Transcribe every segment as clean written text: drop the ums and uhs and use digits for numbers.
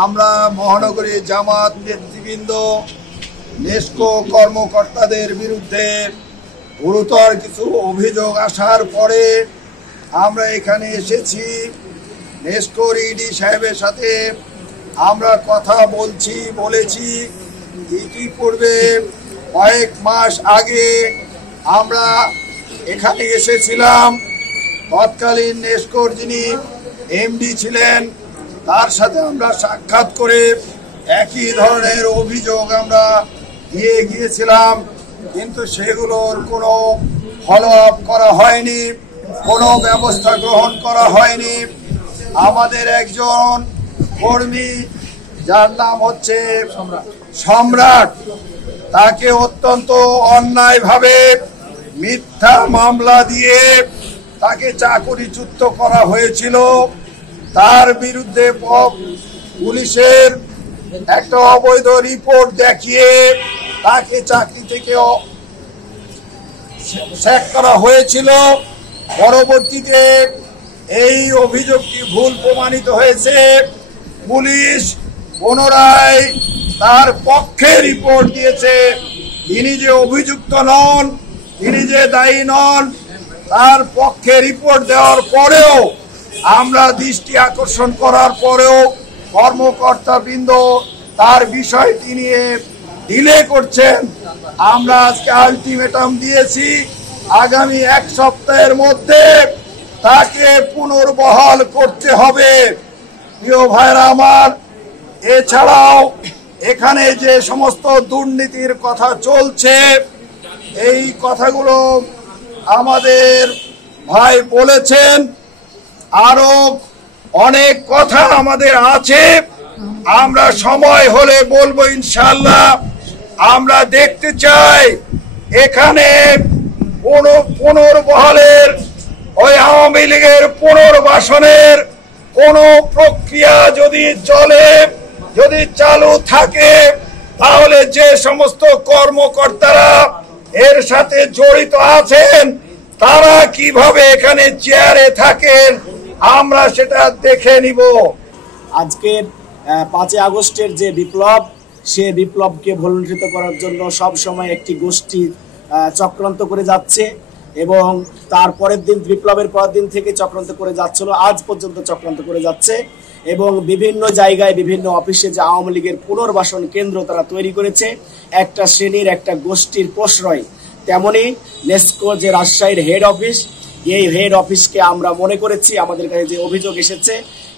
আমরা মহানগরী জামাত নেতৃবৃন্দ নেসকো কর্মকর্তাদের বিরুদ্ধে গুরুতর কিছু অভিযোগ আসার পরে আমরা এখানে এসেছি। নেসকোর ইডি সাহেবের সাথে আমরা কথা বলেছি। ইতিপূর্বে কয়েক মাস আগে আমরা এখানে এসেছিলাম। তৎকালীন নেসকোর যিনি এমডি ছিলেন তার সাথে আমরা সাক্ষাৎ করে একই ধরনের অভিযোগ আমরা দিয়ে গিয়েছিলাম, কিন্তু সেগুলোর কোনো ফলো আপ করা হয়নি, কোনো ব্যবস্থা গ্রহণ করা হয়নি। আমাদের একজন কর্মী যার নাম হচ্ছে সম্রাট, তাকে অত্যন্ত অন্যায়ভাবে মিথ্যা মামলা দিয়ে তাকে চাকরিচ্যুত করা হয়েছিল। তার বিরুদ্ধে পুলিশের একটা অবৈধ রিপোর্ট দেখিয়ে তাকে চাকরি থেকে স্যাক করা হয়েছিল। পরবর্তীতে এই অভিযোগটি ভুল প্রমাণিত হয়েছে। পুলিশ পুনরায় তার পক্ষে রিপোর্ট দিয়েছে। তিনি যে অভিযুক্ত নন, তিনি যে দায়ী নন, তার পক্ষে রিপোর্ট দেওয়ার পরেও, আমরা দৃষ্টি আকর্ষণ করার পরেও কর্মকর্তাবৃন্দ তার বিষয়টি নিয়ে ডিলে করছেন। আমরা আজকে আলটিমেটাম দিয়েছি, আগামী 1 সপ্তাহের মধ্যে তাকে পুনর্বহাল করতে হবে। প্রিয় ভাইরা আমার, এছাড়াও এখানে যে সমস্ত দুর্নীতির কথা চলছে, এই কথাগুলো আমাদের ভাই বলেছেন। আরো অনেক কথা আমাদের আছে, আমরা সময় হলে বলবো ইনশাআল্লাহ। আমরা দেখতে চাই এখানে পুনর্বহালের, ওই আওয়ামী লীগের পুনর্বাসনের কোন প্রক্রিয়া যদি চালু থাকে, তাহলে যে সমস্ত কর্মকর্তারা এর সাথে জড়িত আছেন তারা কিভাবে এখানে চেয়ারে থাকেন, আমরা সেটা দেখে নিব। আজকের 5 আগস্টের যে বিপ্লব, সে বিপ্লবকে ভুলুণ্ঠিত করার জন্য সব সময় একটি গোষ্ঠী চক্রান্ত করে যাচ্ছে, এবং তারপরের দিন, বিপ্লবের পরের দিন থেকে চক্রান্ত করে যাচ্ছিল, আজ পর্যন্ত চক্রান্ত করে যাচ্ছে। এবং বিভিন্ন জায়গায়, বিভিন্ন অফিসে যে আওয়ামী লীগের পুনর্বাসন কেন্দ্র তারা তৈরি করেছে, একটা শ্রেণীর, একটা গোষ্ঠীর প্রশ্রয়। তেমনি নেসকো যে রাজশাহীর হেড অফিস, এই হেড অফিসকে আমরা মনে করেছি, আমাদের কাছে যে অভিযোগ এসেছে,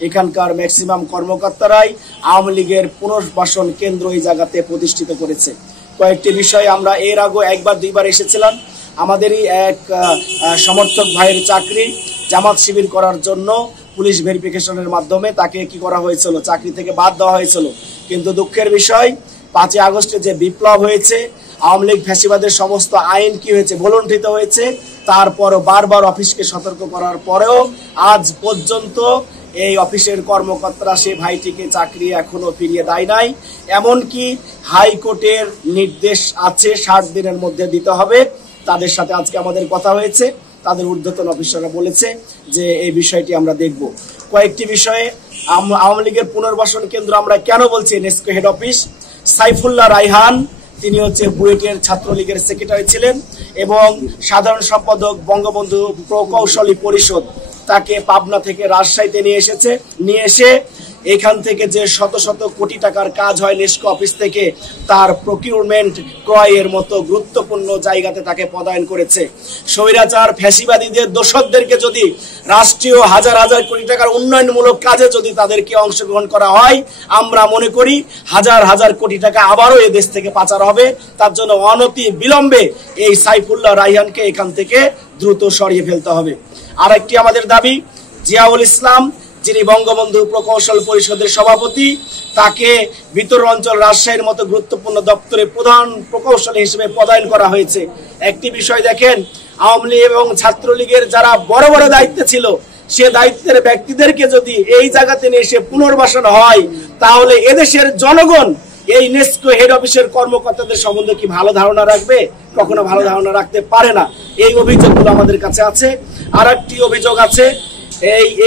এখানকার ম্যাক্সিমাম কর্মকর্তারাই আওয়ামী লীগের পুনর্বাসন কেন্দ্র এই জায়গাতে প্রতিষ্ঠিত করেছে। কয়েকটি বিষয় আমরা এর আগে 1-2বার এসেছিলাম। আমাদেরই এক সমর্থক ভাইয়ের চাকরি জামাত শিবির করার জন্য পুলিশ ভেরিফিকেশনের মাধ্যমে তাকে কি করা হয়েছিল, চাকরি থেকে বাদ দেওয়া হয়েছিল। কিন্তু দুঃখের বিষয়, 5 আগস্টে যে বিপ্লব হয়েছে, আওয়ামী লীগ ফ্যাসিবাদের সমস্ত আইন কি হয়েছে, ভুলুণ্ঠিত হয়েছে। তারপরও বারবার অফিসকে সতর্ক করার পরেও আজ পর্যন্ত এই অফিসের কর্মকর্তারা সে ভাইটিকে চাকরি এখনো ফিরিয়ে দেয় নাই। এমনকি হাইকোর্টের নির্দেশ আছে 60 দিনের মধ্যে দিতে হবে। তাদের সাথে আজকে আমাদের কথা হয়েছে, তাদের ঊর্ধ্বতন অফিসাররা বলেছে যে এই বিষয়টি আমরা দেখব। কয়েকটি বিষয়ে আওয়ামী লীগের পুনর্বাসন কেন্দ্র আমরা কেন বলছি, নেসকো হেড অফিস, সাইফুল্লাহ রায়হান, তিনি হচ্ছে বুয়েটের ছাত্রলীগের সেক্রেটারি ছিলেন এবং সাধারণ সম্পাদক বঙ্গবন্ধু প্রকৌশলী পরিষদ, তাকে পাবনা থেকে রাজশাহীতে নিয়ে এসে এখান থেকে যে শত শত কোটি টাকার কাজ হয় নেসকো অফিস থেকে, তার প্রকিউরমেন্ট, ক্রয়ের মতো গুরুত্বপূর্ণ জায়গাতে তাকে পদায়ন করেছে। স্বৈরাচার ফ্যাসিবাদীদের দোসরদেরকে যদি রাষ্ট্রীয় হাজার হাজার কোটি টাকার উন্নয়নমূলক কাজে যদি তাদেরকে অংশগ্রহণ করা হয়, আমরা মনে করি হাজার হাজার কোটি টাকা আবারও এ দেশ থেকে পাচার হবে। তার জন্য অনতি বিলম্বে এই সাইফুল্লাহ রায়হানকে এখান থেকে দ্রুত সরিয়ে ফেলতে হবে। আর একটি আমাদের দাবি, জিয়াউল ইসলাম, যিনি বঙ্গবন্ধু প্রকৌশল পরিষদের সভাপতি, তাকে বিতরণ অঞ্চল রাজশাহীর মতো গুরুত্বপূর্ণ দপ্তরে প্রধান প্রকৌশলী হিসেবে পদায়ন করা হয়েছে। একটি বিষয় দেখেন, আওয়ামী লীগ এবং ছাত্রলীগের যারা বড় বড় দায়িত্বে ছিল, সে দায়িত্বের ব্যক্তিদেরকে যদি এই জায়গাতে নিয়ে এসে পুনর্বাসন হয়, তাহলে এদেশের জনগণ এই নেসকো হেড অফিসের কর্মকর্তাদের সম্বন্ধে কি ভালো ধারণা রাখবে? কখনো ভালো ধারণা রাখতে পারে না। এই অভিযোগগুলো আমাদের কাছে আছে। আর একটি অভিযোগ আছে,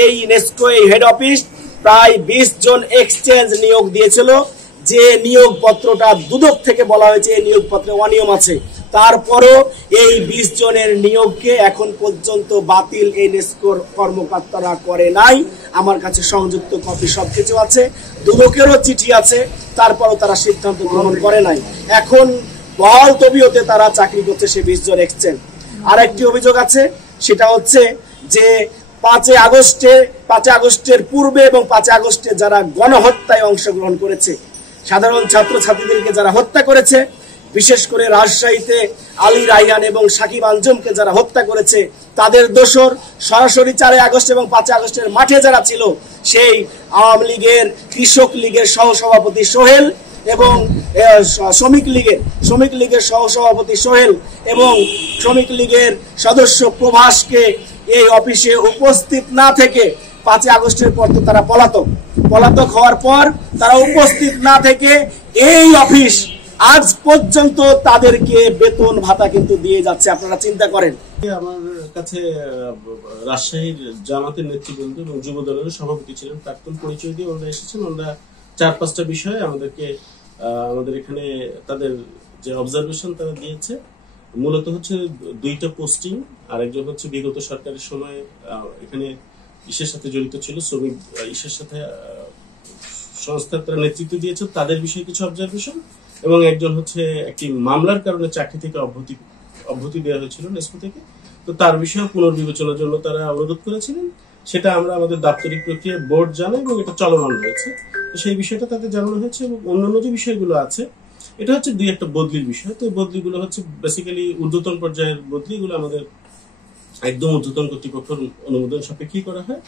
এই নেসকো এই হেড অফিস প্রায় 20 জন এক্সচেঞ্জ নিয়োগ দিয়েছিল, যে নিয়োগপত্রটা দুদক থেকে বলা হয়েছে এই নিয়োগপত্রে অনিয়ম আছে। তারপরও এই 20 জনের নিয়োগকে এখন পর্যন্ত বাতিল এই নেসকোর কর্মকর্তারা করে নাই। আমার কাছে সংযুক্ত কপি সবকিছু আছে, দুদকেরও চিঠি আছে, তারপরও তারা সিদ্ধান্ত গ্রহণ করে নাই। এখন বহাল তবিয়তে তারা চাকরি করছে সে 20 জন এক্সচেঞ্জ। আর একটি অভিযোগ আছে, সেটা হচ্ছে যে 5 আগস্টের পূর্বে এবং 5 আগস্টে যারা গণহত্যায় অংশগ্রহণ করেছে, সাধারণ ছাত্রছাত্রীদেরকে যারা হত্যা করেছে, বিশেষ করে রাজশাহীতে আলী রায়হান এবং সাকিব আঞ্জুমকে যারা হত্যা করেছে, তাদের দোসর সরাসরি 4 আগস্ট এবং 5 আগস্টের মাঠে যারা ছিল, সেই আওয়ামী লীগের, কৃষক লীগের সহসভাপতি সোহেল এবং শ্রমিক লীগের সহসভাপতি সোহেল এবং শ্রমিক লীগের সদস্য প্রভাসকে এই অফিসে উপস্থিত না থেকে 5 আগস্টের পর তো তারা পলাতক হওয়ার পর তারা উপস্থিত না থেকে এই অফিস আজ পর্যন্ত তাদেরকে বেতন ভাতা কিন্তু দিয়ে যাচ্ছে। আপনারা চিন্তা করেন। আমার কাছে রাজশাহীর জামাতের নেতৃবৃন্দ এবং যুব দলের সভাপতি ছিলেন, প্রাক্তন পরিচয় দিয়ে ওনারা এসেছেন। ওনারা 4-5টা বিষয়ে আমাদের এখানে তাদের যে অবজারভেশন তারা দিয়েছে, মূলত হচ্ছে 2টা পোস্টিং, আর একজন হচ্ছে বিগত সরকারের সময় এখানে ইসের সাথে জড়িত ছিল, শ্রমিক ইসের সাথে সংস্থার তারা নেতৃত্ব দিয়েছে, তাদের বিষয়ে কিছু অবজারভেশন, এবং একজন হচ্ছে একটি মামলার কারণে চাকরি থেকে অব্যাহতি দেওয়া হয়েছিল নেসকো থেকে, তো তার বিষয়ে পুনর্বিবেচনার জন্য তারা অনুরোধ করেছিলেন। সেটা আমরা আমাদের দাপ্তরিক প্রক্রিয়ায় বোর্ড জানাই এবং এটা চলমান রয়েছে। তো সেই বিষয়টা তাদের জানানো হয়েছে। এবং অন্যান্য যে বিষয়গুলো আছে, এটা হচ্ছে 2-1টা বদলির বিষয়। তো এই বদলিগুলো হচ্ছে বেসিক্যালি ঊর্ধ্বতন পর্যায়ের বদলিগুলো আমাদের একদম ঊর্ধ্বতন কর্তৃপক্ষের অনুমোদন সাপেক্ষেই করা হয়।